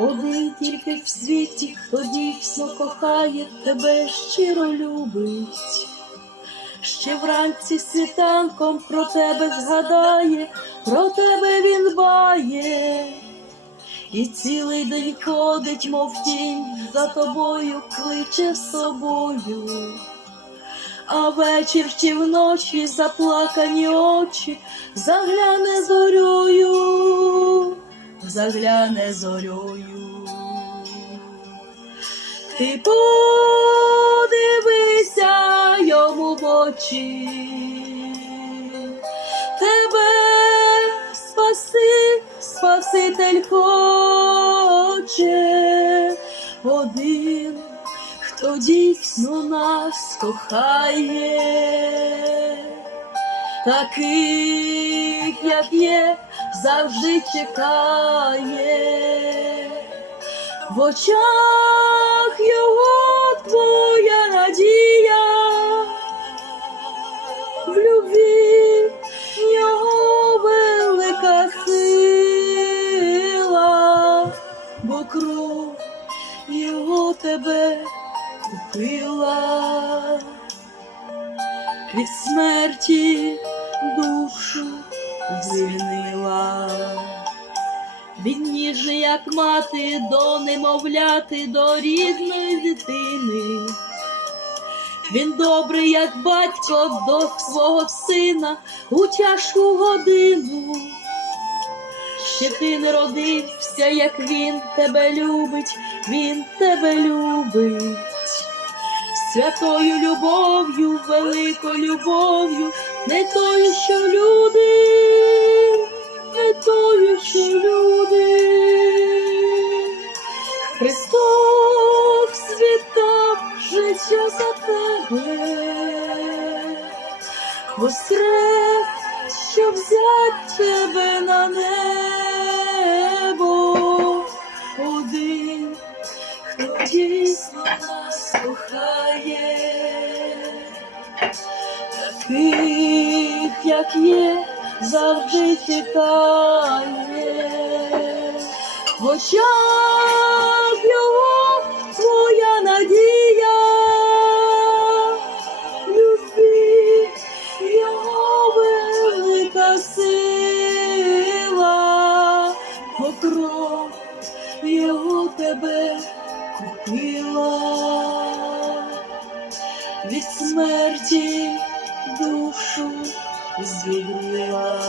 Один тільки в світі, хто дійсно кохає тебе, щиро любить. Ще вранці світанком про тебе згадає, про тебе він дбає. І цілий день ходить, мов тінь, за тобою кличе собою. А вечір чи вночі заплакані очі загляне зорюю, загляне зорюю. Ти подивися йому в очі, тебе спаси, Спаситель хоче. Один, хто дійсно нас кохає, таких, як є, завжди чекає, в очах його твоя надія, в його велика сила, бо кров його тебе купила, від смерті душу звільнила. Він ніжний, як мати, до немовляти, до рідної дитини. Він добрий, як батько до свого сина у тяжку годину. Ще ти не родився, як він тебе любить, він тебе любить. Святою любов'ю, великою любов'ю, не тою, що люди, Христос віддав життя за тебе, воскрес, щоб взять тебе на небо. Один, хто дійсно нас кохає, таких, як є, завжди чекає, в очах я у тебе купила від смерті душу звільнила.